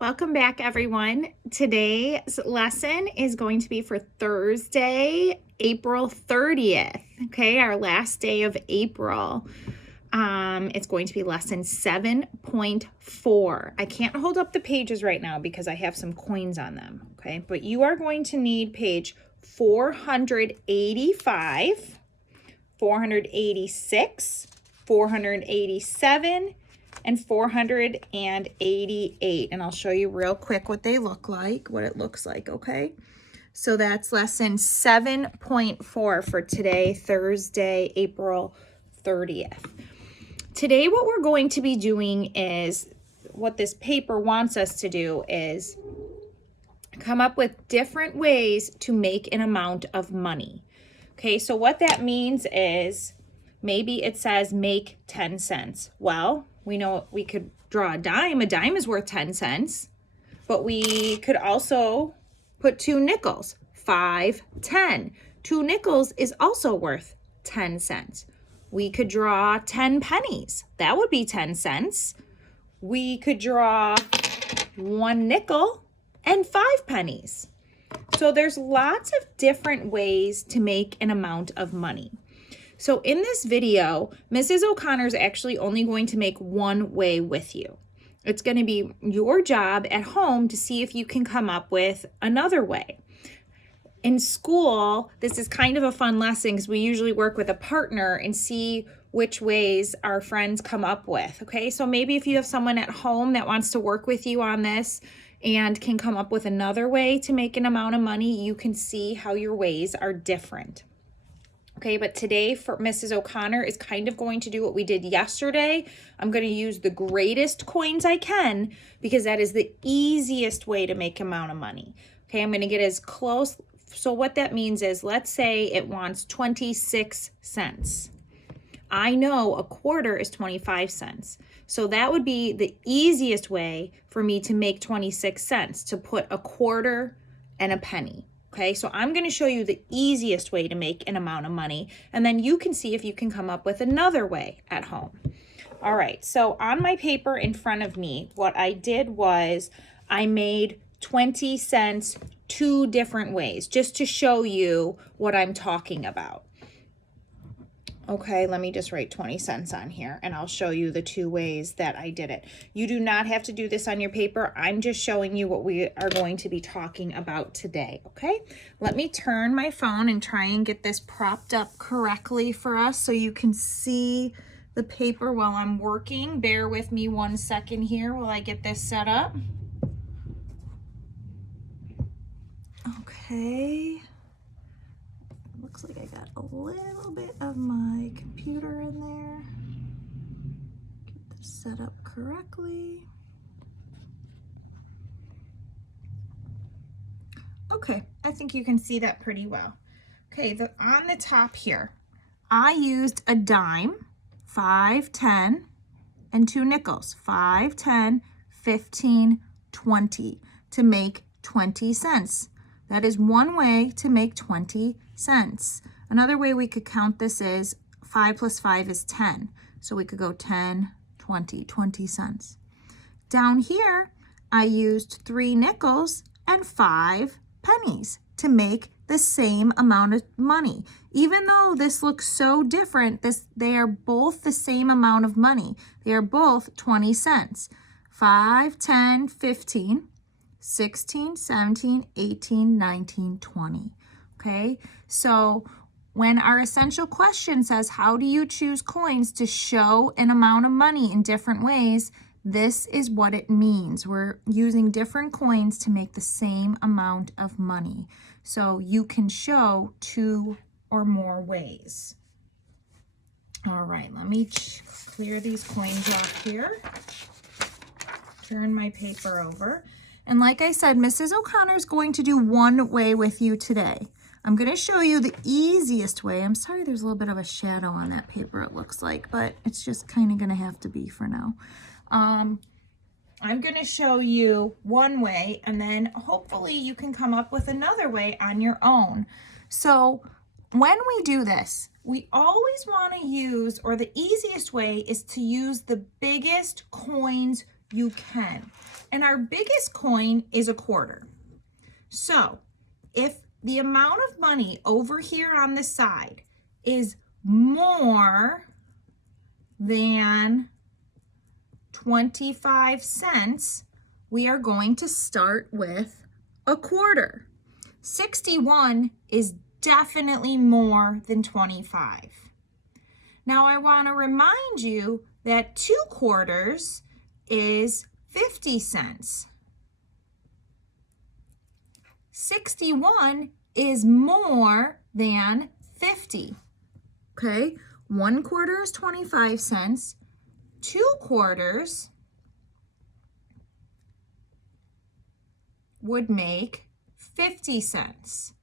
Welcome back, everyone. Today's lesson is going to be for Thursday, April 30th. Okay, our last day of April. It's going to be lesson 7.4. I can't hold up the pages right now because I have some coins on them. Okay, but you are going to need page 485, 486, 487, and 488. And I'll show you real quick what they look like, what it looks like, okay? So that's lesson 7.4 for today, Thursday, April 30th. Today, what we're going to be doing is, what this paper wants us to do is come up with different ways to make an amount of money. Okay, so what that means is maybe it says make 10 cents. Well, we know we could draw a dime. A dime is worth 10 cents, but we could also put 2 nickels, 5, 10. 2 nickels is also worth 10 cents. We could draw 10 pennies. That would be 10 cents. We could draw 1 nickel and 5 pennies. So there's lots of different ways to make an amount of money. So in this video, Mrs. O'Connor is actually only going to make one way with you. It's going to be your job at home to see if you can come up with another way. In school, this is kind of a fun lesson because we usually work with a partner and see which ways our friends come up with. Okay, so maybe if you have someone at home that wants to work with you on this and can come up with another way to make an amount of money, you can see how your ways are different. Okay, but today for Mrs. O'Connor is kind of going to do what we did yesterday. I'm going to use the greatest coins I can because that is the easiest way to make an amount of money. Okay, I'm going to get as close. So what that means is, let's say it wants 26 cents. I know a quarter is 25 cents. So that would be the easiest way for me to make 26 cents, to put a quarter and a penny. Okay, so I'm going to show you the easiest way to make an amount of money, and then you can see if you can come up with another way at home. All right, so on my paper in front of me, what I did was I made 20 cents 2 different ways, just to show you what I'm talking about. Okay, let me just write 20 cents on here and I'll show you the 2 ways that I did it. You do not have to do this on your paper. I'm just showing you what we are going to be talking about today, okay? Let me turn my phone and try and get this propped up correctly for us so you can see the paper while I'm working. Bear with me 1 second here while I get this set up. Okay. Looks like I got a little bit of my computer in there. Get this set up correctly. Okay, I think you can see that pretty well. Okay, on the top here, I used a dime, 5, 10, and 2 nickels, 5, 10, 15, 20, to make 20 cents. That is one way to make 20 cents. Another way we could count this is 5 plus 5 is 10. So we could go 10, 20, 20 cents. Down here, I used 3 nickels and 5 pennies to make the same amount of money. Even though this looks so different, they are both the same amount of money. They are both 20 cents. 5, 10, 15. 16, 17, 18, 19, 20. Okay, so when our essential question says, how do you choose coins to show an amount of money in different ways? This is what it means. We're using different coins to make the same amount of money. So you can show 2 or more ways. All right, let me clear these coins off here. Turn my paper over. And like I said, Mrs. O'Connor is going to do one way with you today. I'm going to show you the easiest way. I'm sorry there's a little bit of a shadow on that paper, it looks like, but it's just kind of going to have to be for now. I'm going to show you one way, and then hopefully you can come up with another way on your own. So when we do this, we always want to use, or the easiest way is to use the biggest coins you can. And our biggest coin is a quarter. So if the amount of money over here on the side is more than 25 cents, we are going to start with a quarter. 61 is definitely more than 25. Now I want to remind you that 2 quarters is 50 cents. 61 is more than 50. Okay, 1 quarter is 25 cents. 2 quarters would make 50 cents.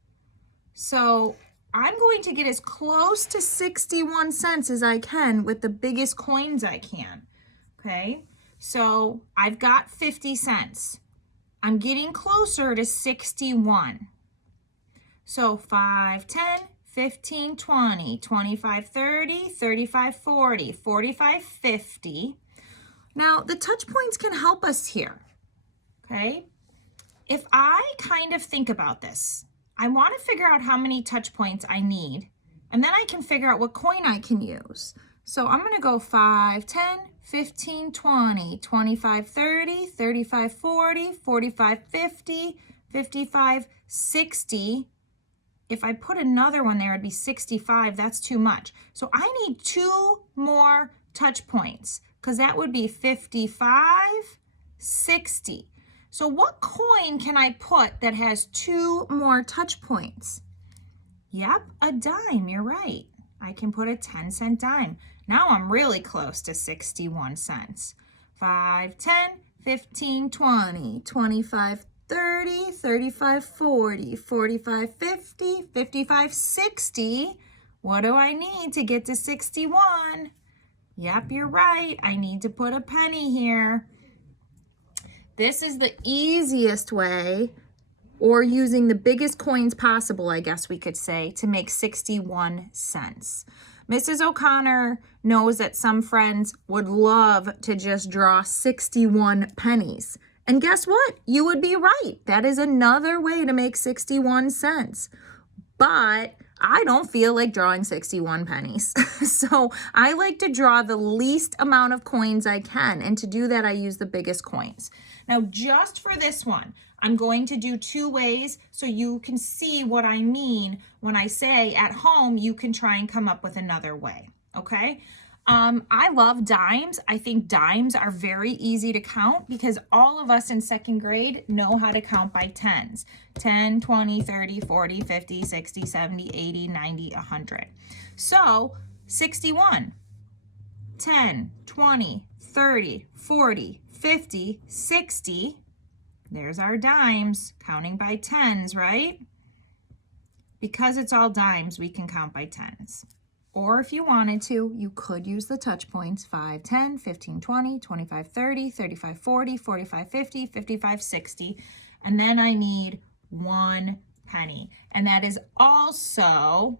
So I'm going to get as close to 61 cents as I can with the biggest coins I can. Okay, so I've got 50 cents. I'm getting closer to 61. So 5, 10, 15, 20, 25, 30, 35, 40, 45, 50. Now the touch points can help us here. Okay, if I kind of think about this, I want to figure out how many touch points I need, and then I can figure out what coin I can use. So I'm going to go 5, 10, 15, 20, 25, 30, 35, 40, 45, 50, 55, 60. If I put another one there, it'd be 65. That's too much. So I need 2 more touch points because that would be 55, 60. So what coin can I put that has 2 more touch points? Yep, a dime, you're right. I can put a 10-cent dime. Now I'm really close to 61 cents. 5, 10, 15, 20, 25, 30, 35, 40, 45, 50, 55, 60. What do I need to get to 61? Yep, you're right. I need to put a penny here. This is the easiest way, or using the biggest coins possible, I guess we could say, to make 61 cents. Mrs. O'Connor knows that some friends would love to just draw 61 pennies. And guess what? You would be right. That is another way to make 61 cents. But I don't feel like drawing 61 pennies. So I like to draw the least amount of coins I can. And to do that, I use the biggest coins. Now, just for this one, I'm going to do 2 ways so you can see what I mean when I say at home, you can try and come up with another way, okay? I love dimes. I think dimes are very easy to count because all of us in 2nd grade know how to count by tens. 10, 20, 30, 40, 50, 60, 70, 80, 90, 100. So 61, 10, 20, 30, 40, 50, 60. There's our dimes, counting by tens, right? Because it's all dimes, we can count by tens. Or if you wanted to, you could use the touch points 5, 10, 15, 20, 25, 30, 35, 40, 45, 50, 55, 60. And then I need 1 penny. And that is also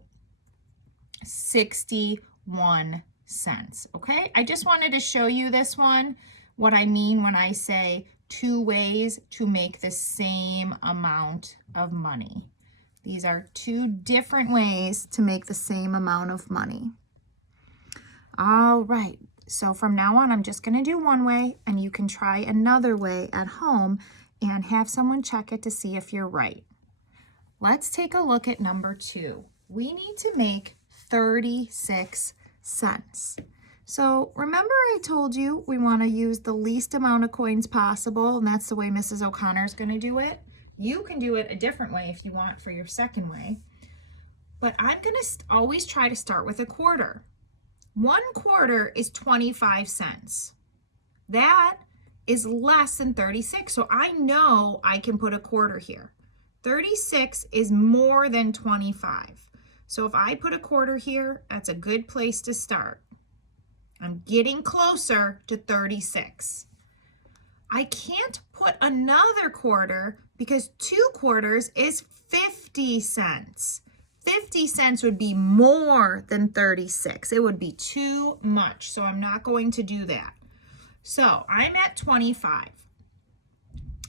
61 cents. Okay, I just wanted to show you this one, what I mean when I say 2 ways to make the same amount of money. These are 2 different ways to make the same amount of money. All right, so from now on, I'm just going to do one way, and you can try another way at home and have someone check it to see if you're right. Let's take a look at number 2. We need to make 36 cents. So remember I told you we want to use the least amount of coins possible, and that's the way Mrs. O'Connor is going to do it. You can do it a different way if you want for your second way. But I'm going to always try to start with a quarter. 1 quarter is 25 cents. That is less than 36, so I know I can put a quarter here. 36 is more than 25. So if I put a quarter here, that's a good place to start. I'm getting closer to 36. I can't put another quarter because 2 quarters is 50 cents. 50 cents would be more than 36. It would be too much, so I'm not going to do that. So I'm at 25.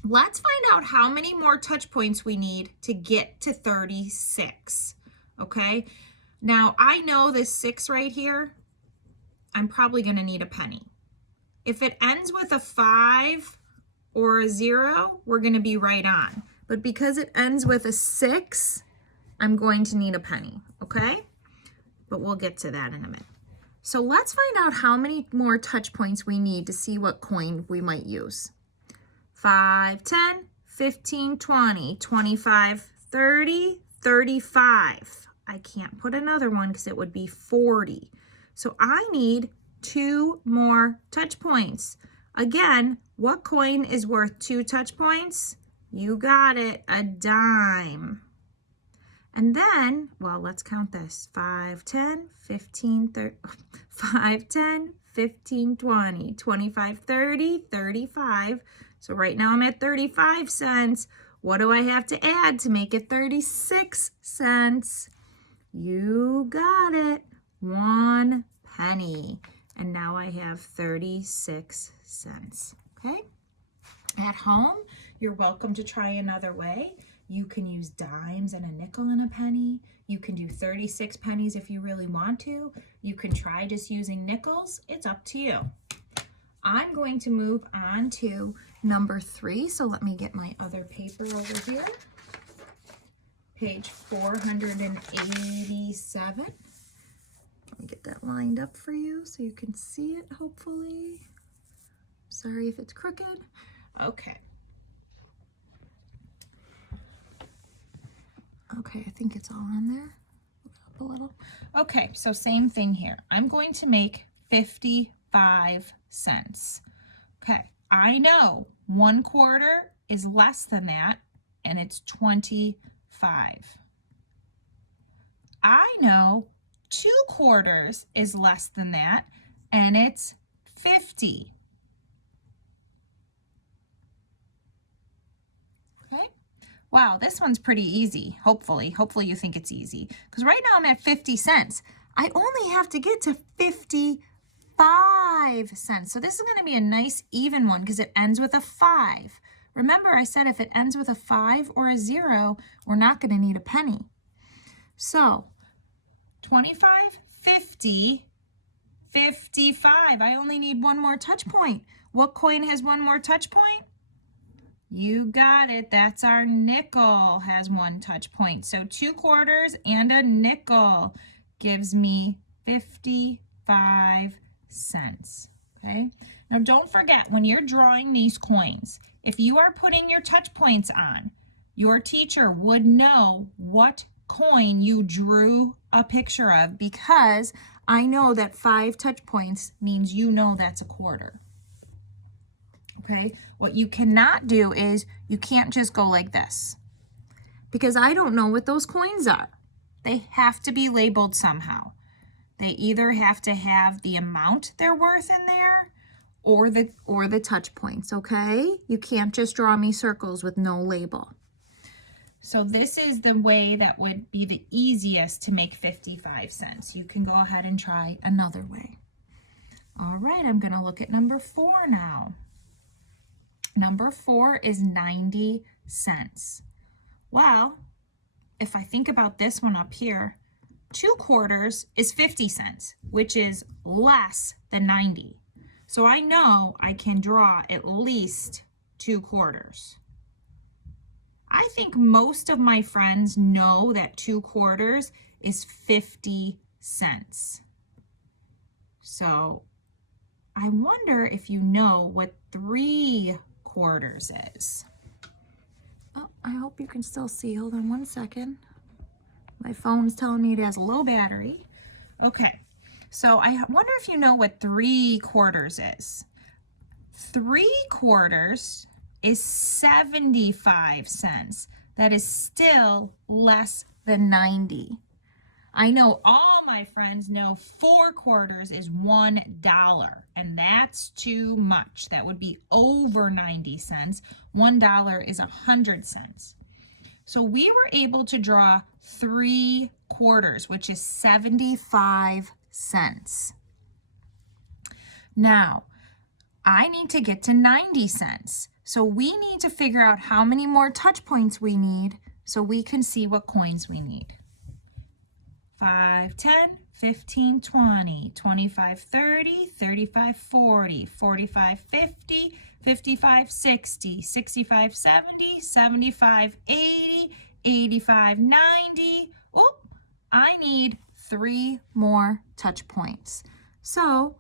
Let's find out how many more touch points we need to get to 36. Okay. Now I know this 6 right here, I'm probably going to need a penny. If it ends with a 5 or a 0, we're going to be right on. But because it ends with a 6, I'm going to need a penny, okay? But we'll get to that in a minute. So let's find out how many more touch points we need to see what coin we might use. 5, 10, 15, 20, 25, 30, 35. I can't put another one because it would be 40. So I need 2 more touch points. Again, what coin is worth 2 touch points? You got it, a dime. And then, well, let's count this. 5, 10, 15, 30, 5, 10, 15, 20, 25, 30, 35. So right now I'm at 35 cents. What do I have to add to make it 36 cents? You got it, 1 penny. And now I have 36 cents, okay? At home, you're welcome to try another way. You can use dimes and a nickel and a penny. You can do 36 pennies if you really want to. You can try just using nickels. It's up to you. I'm going to move on to number 3. So let me get my other paper over here. Page 487. Let me get that lined up for you so you can see it, hopefully. Sorry if it's crooked. Okay. Okay, I think it's all on there. Up a little. Okay, so same thing here. I'm going to make 55 cents. Okay, I know 1/4 is less than that, and it's 25. I know 2/4 is less than that, and it's 50. Okay. Wow, this one's pretty easy, hopefully. Hopefully you think it's easy. Because right now I'm at 50 cents. I only have to get to 55 cents. So this is going to be a nice even one because it ends with a 5. Remember, I said if it ends with a 5 or a 0, we're not going to need a penny. So 25, 50, 55. I only need 1 more touch point. What coin has 1 more touch point? You got it. That's our nickel has 1 touch point. So 2/4 and a nickel gives me 55 cents. Okay. Now don't forget, when you're drawing these coins, if you are putting your touch points on, your teacher would know what coin you drew a picture of, because I know that 5 touch points means you know that's a 1/4. Okay, what you cannot do is you can't just go like this, because I don't know what those coins are. They have to be labeled somehow. They either have to have the amount they're worth in there or the touch points, okay? You can't just draw me circles with no label. So this is the way that would be the easiest to make 55 cents. You can go ahead and try another way. All right, I'm going to look at number 4 now. Number 4 is 90 cents. Well, if I think about this one up here, 2/4 is 50 cents, which is less than 90. So I know I can draw at least 2/4. I think most of my friends know that 2/4 is 50 cents. So I wonder if you know what 3/4 is. Oh, I hope you can still see. Hold on 1 second. My phone's telling me it has a low battery. Okay, so I wonder if you know what 3/4 is. 3/4 is 75 cents. That is still less than 90. I know all my friends know 4/4 is $1, and that's too much. That would be over 90 cents. $1 is 100 cents. So we were able to draw 3/4, which is 75 cents. Now, I need to get to 90 cents. So we need to figure out how many more touch points we need so we can see what coins we need. 5, 10, 15, 20, 25, 30, 35, 40, 45, 50, 55, 60, 65, 70, 75, 80, 85, 90. Oh, I need 3 more touch points. So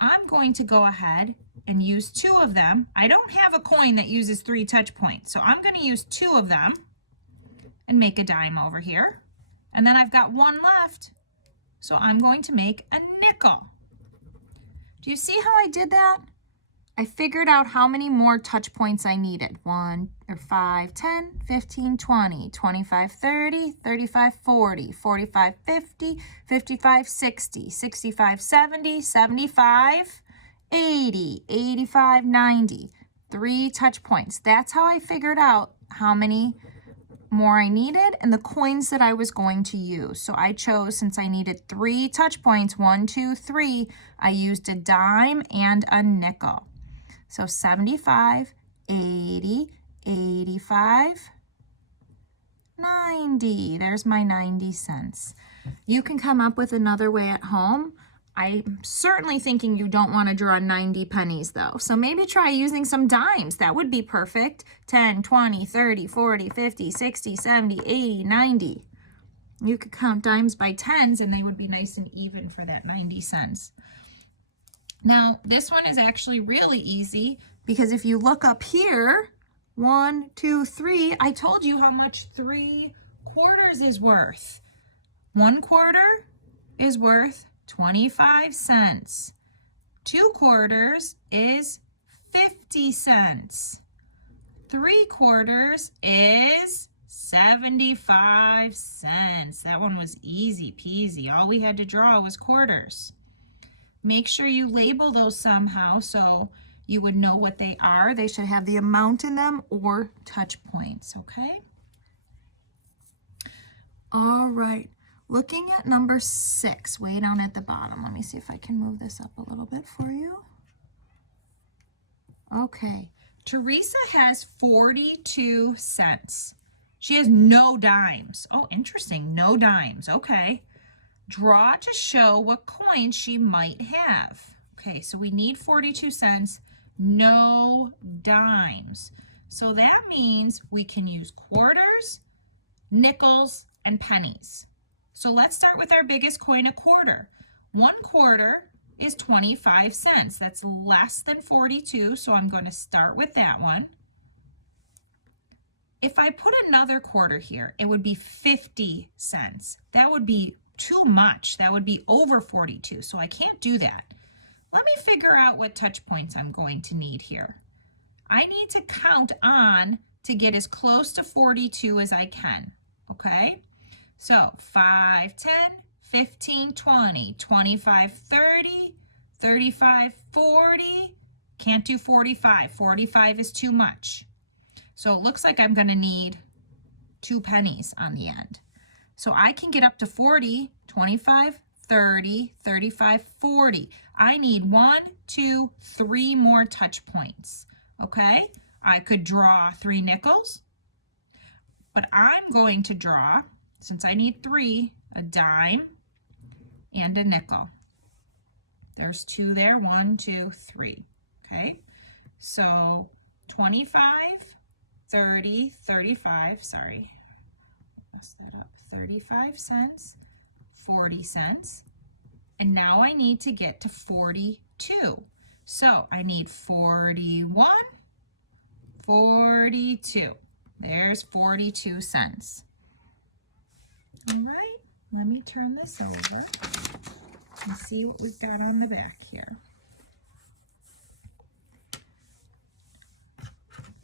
I'm going to go ahead and use 2 of them. I don't have a coin that uses 3 touch points, so I'm going to use 2 of them and make a dime over here. And then I've got 1 left, so I'm going to make a nickel. Do you see how I did that? I figured out how many more touch points I needed. 5, 10, 15, 20, 25, 30, 35, 40, 45, 50, 55, 60, 65, 70, 75, 80, 85, 90. 3 touch points. That's how I figured out how many more I needed and the coins that I was going to use. So I chose, since I needed 3 touch points, 1, 2, 3, I used a dime and a nickel. So 75, 80, 85, 90. There's my 90 cents. You can come up with another way at home. I'm certainly thinking you don't want to draw 90 pennies though. So maybe try using some dimes. That would be perfect. 10, 20, 30, 40, 50, 60, 70, 80, 90. You could count dimes by tens and they would be nice and even for that 90 cents. Now, this one is actually really easy because if you look up here, 1, 2, 3, I told you how much 3 quarters is worth. 1 quarter is worth 25 cents. 2 quarters is 50 cents. 3 quarters is 75 cents. That one was easy peasy. All we had to draw was quarters. Make sure you label those somehow so you would know what they are. They should have the amount in them or touch points, okay? All right, looking at number 6, way down at the bottom. Let me see if I can move this up a little bit for you. Okay, Teresa has 42 cents. She has no dimes. Oh, interesting, no dimes, okay. Draw to show what coin she might have. Okay, so we need 42 cents, no dimes. So that means we can use quarters, nickels, and pennies. So let's start with our biggest coin, a quarter. 1 quarter is 25 cents. That's less than 42, so I'm going to start with that one. If I put another quarter here, it would be 50 cents. That would be too much. That would be over 42, so I can't do that. Let me figure out what touch points I'm going to need here. I need to count on to get as close to 42 as I can, okay? So 5, 10, 15, 20, 25, 30, 35, 40. Can't do 45. 45 is too much. So it looks like I'm going to need 2 pennies on the end. So I can get up to 40, 25, 30, 35, 40. I need 1, 2, 3 more touch points, okay? I could draw 3 nickels, but I'm going to draw, since I need 3, a dime and a nickel. There's 2 there, 1, 2, 3, okay? So 25, 30, 35, sorry, messed that up, 35 cents, 40 cents, and now I need to get to 42. So I need 41, 42. There's 42 cents. All right, let me turn this over and see what we've got on the back here.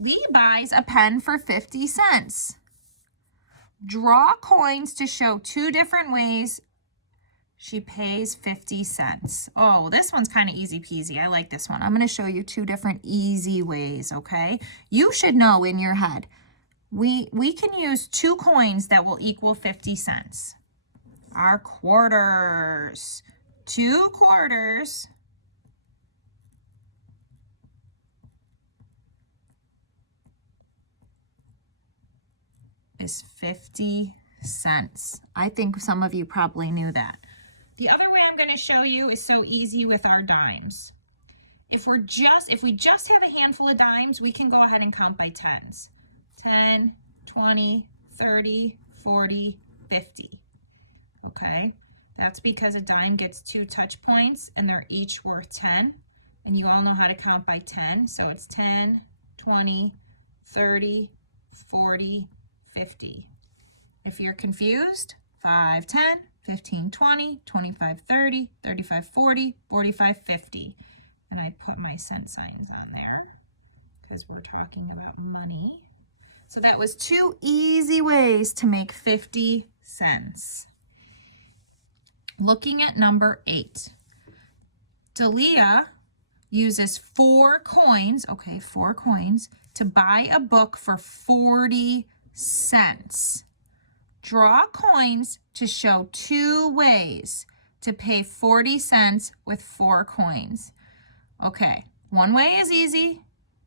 Lee buys a pen for 50 cents. Draw coins to show 2 different ways she pays 50 cents. Oh, this one's kind of easy peasy. I like this one. I'm going to show you 2 different easy ways, okay? You should know in your head. We can use 2 coins that will equal 50 cents. Our quarters. 2 quarters is 50 cents. I think some of you probably knew that. The other way I'm going to show you is so easy with our dimes. If we just have a handful of dimes, we can go ahead and count by tens. 10, 20, 30, 40, 50. Okay? That's because a dime gets 2 touch points and they're each worth 10. And you all know how to count by 10. So it's 10, 20, 30, 40, 50. If you're confused, 5, 10, 15, 20, 25, 30, 35, 40, 45, 50. And I put my cent signs on there because we're talking about money. So that was 2 easy ways to make 50 cents. Looking at number 8. Dalia uses 4 coins, okay, 4 coins, to buy a book for 40 cents. Draw coins to show 2 ways to pay 40 cents with 4 coins. Okay, one way is easy,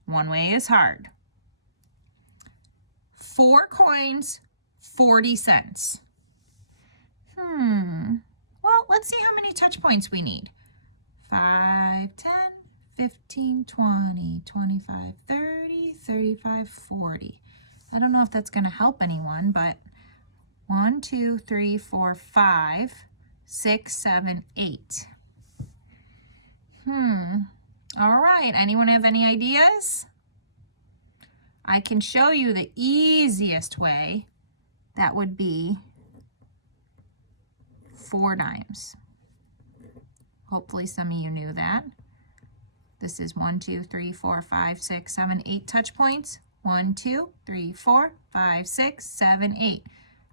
one way is hard. 4 coins, 40 cents. Well, let's see how many touch points we need. 5, 10, 15, 20, 25, 30, 35, 40. I don't know if that's going to help anyone, but 1, 2, 3, 4, 5, 6, 7, 8. All right, anyone have any ideas? I can show you the easiest way. That would be 4 dimes. Hopefully some of you knew that. This is 1, 2, 3, 4, 5, 6, 7, 8 touch points. 1, 2, 3, 4, 5, 6, 7, 8.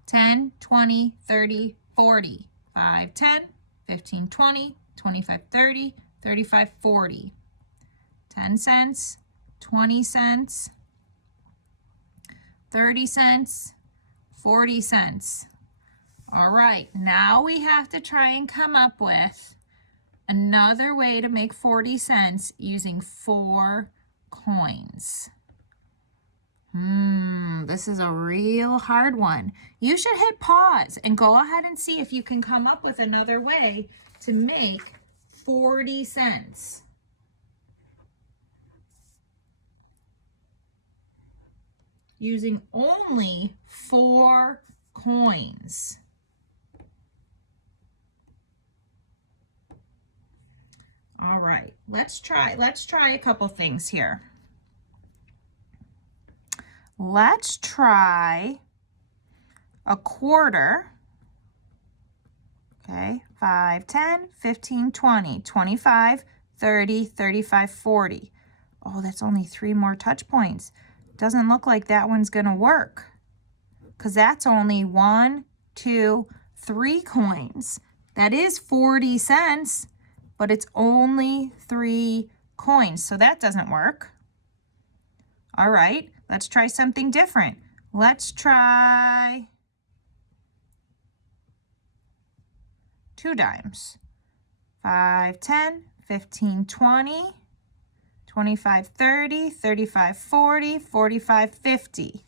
10, 20, 30, 40. 5, 10, 15, 20, 25, 30, 35, 40. 10 cents, 20 cents, 30 cents, 40 cents. All right, now we have to try and come up with another way to make 40 cents using 4 coins. This is a real hard one. You should hit pause and go ahead and see if you can come up with another way to make 40 cents. Using only 4 coins. All right, let's try a couple things here. Let's try a quarter. Okay, 5, 10, 15, 20, 25, 30, 35, 40. Oh, that's only 3 more touch points. Doesn't look like that one's gonna work because that's only 1, 2, 3 coins. That is 40 cents, but it's only 3 coins, so that doesn't work. All right, let's try something different. Let's try 2 dimes. 5, 10, 15, 20, 25, 30, 35, 40, 45, 50.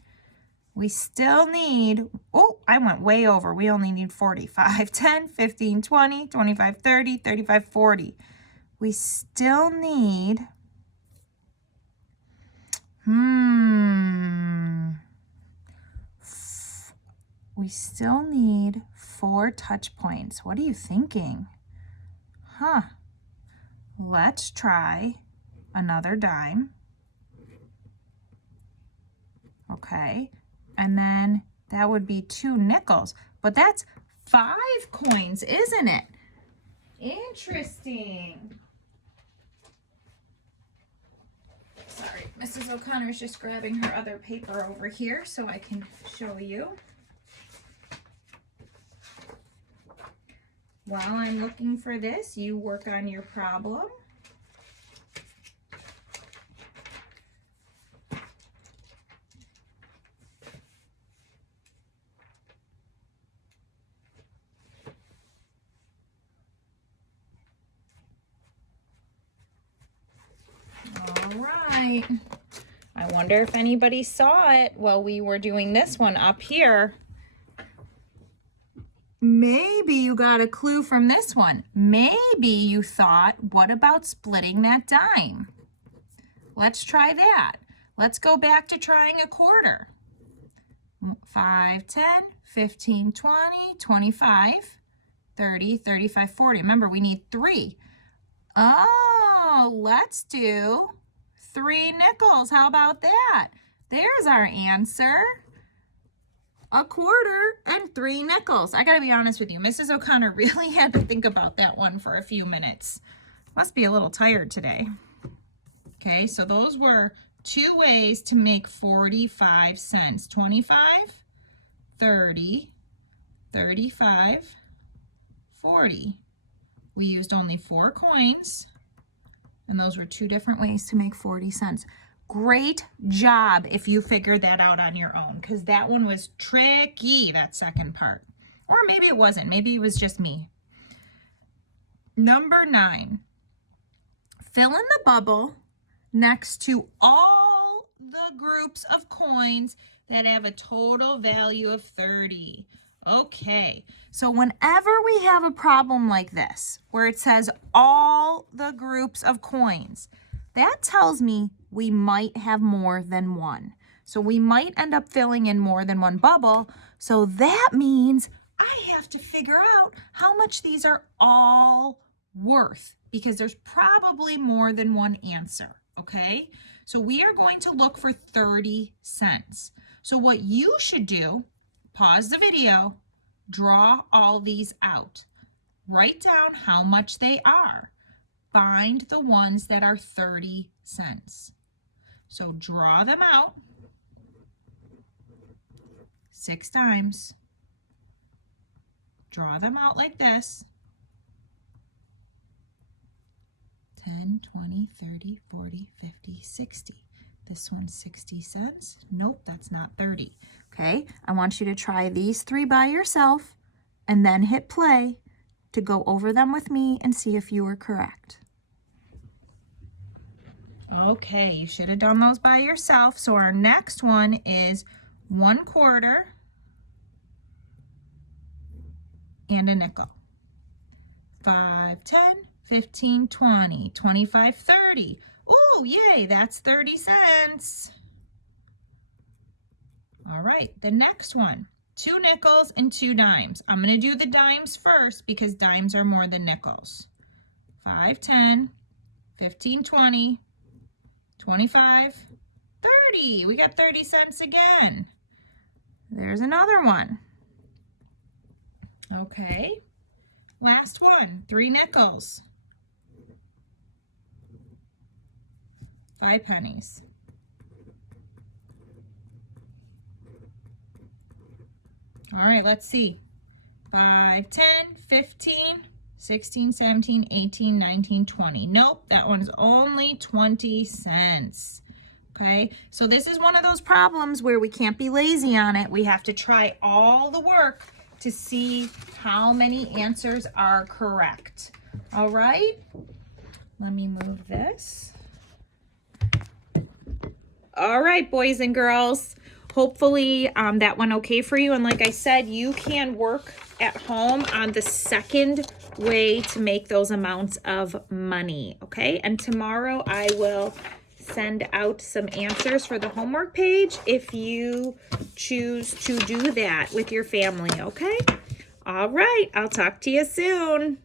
We still need, oh, I went way over. We only need 40. 5, 10, 15, 20, 25, 30, 35, 40. We still need, we still need 4 touch points. What are you thinking? Let's try another dime. Okay, and then that would be 2 nickels, but that's 5 coins, isn't it? Interesting. Sorry, Mrs. O'Connor is just grabbing her other paper over here so I can show you. While I'm looking for this, you work on your problem. All right. I wonder if anybody saw it while we were doing this one up here. Maybe you got a clue from this one. Maybe you thought, what about splitting that dime? Let's try that. Let's go back to trying a quarter. 5, 10, 15, 20, 25, 30, 35, 40. Remember, we need 3. Oh, let's do 3 nickels. How about that? There's our answer. A quarter and 3 nickels. I gotta be honest with you, Mrs. O'Connor really had to think about that one for a few minutes. Must be a little tired today. Okay, so those were 2 ways to make 45 cents. 25, 30, 35, 40. We used only 4 coins, and those were 2 different ways to make 40 cents. Great job if you figured that out on your own, because that one was tricky, that second part. Or maybe it wasn't. Maybe it was just me. Number 9. Fill in the bubble next to all the groups of coins that have a total value of 30. Okay, so whenever we have a problem like this, where it says all the groups of coins, that tells me we might have more than one. So we might end up filling in more than one bubble. So that means I have to figure out how much these are all worth, because there's probably more than one answer, okay? So we are going to look for 30 cents. So what you should do, pause the video, draw all these out. Write down how much they are. Find the ones that are 30 cents. So draw them out 6 times. Draw them out like this. 10, 20, 30, 40, 50, 60. This one's 60 cents. Nope, that's not 30. Okay, I want you to try these 3 by yourself and then hit play to go over them with me and see if you were correct. Okay, you should have done those by yourself. So our next one is 1 quarter and a nickel. 5, 10, 15, 20, 25, 30. Oh, yay, that's 30 cents. All right, the next one, 2 nickels and 2 dimes. I'm going to do the dimes first because dimes are more than nickels. 5, 10, 15, 20, 25, 30. We got 30 cents again. There's another one. Okay, last one, 3 nickels. 5 pennies. All right, let's see. 5, 10, 15, 16, 17, 18, 19, 20. Nope, that one's only 20 cents. Okay, so this is one of those problems where we can't be lazy on it. We have to try all the work to see how many answers are correct. All right, let me move this. All right, boys and girls, hopefully that went okay for you. And like I said, you can work at home on the second way to make those amounts of money, okay? And tomorrow I will send out some answers for the homework page if you choose to do that with your family, okay? All right, I'll talk to you soon.